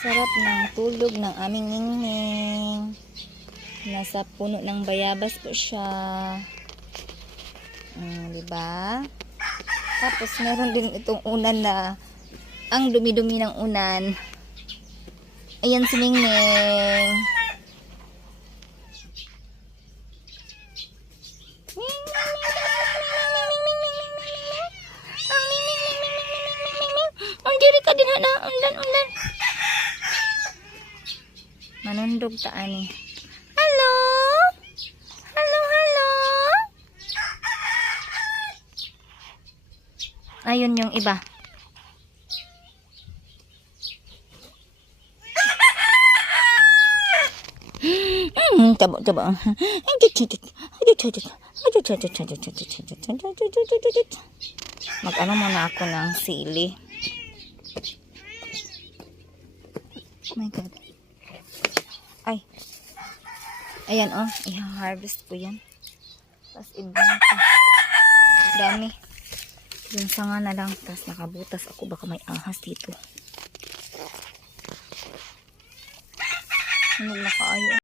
Sarap ng tulog ng aming ningning. Nasa puno ng bayabas po siya. Diba? Tapos meron din itong unan na ang dumi-dumi ng unan. Ayan si Ningning. Ang diri ka din na undan. Manundog ta ani. Hello? Hello. Ayun yung iba. Taba. Mag-ano muna ako ng sili. Oh my God. Ay. Ayan oh. I-harvest ko yan. Tapos ibenta. Dami. Yung sanga na lang. Tapos nakabutas ako. Baka may ahas dito. Ano na kaayo.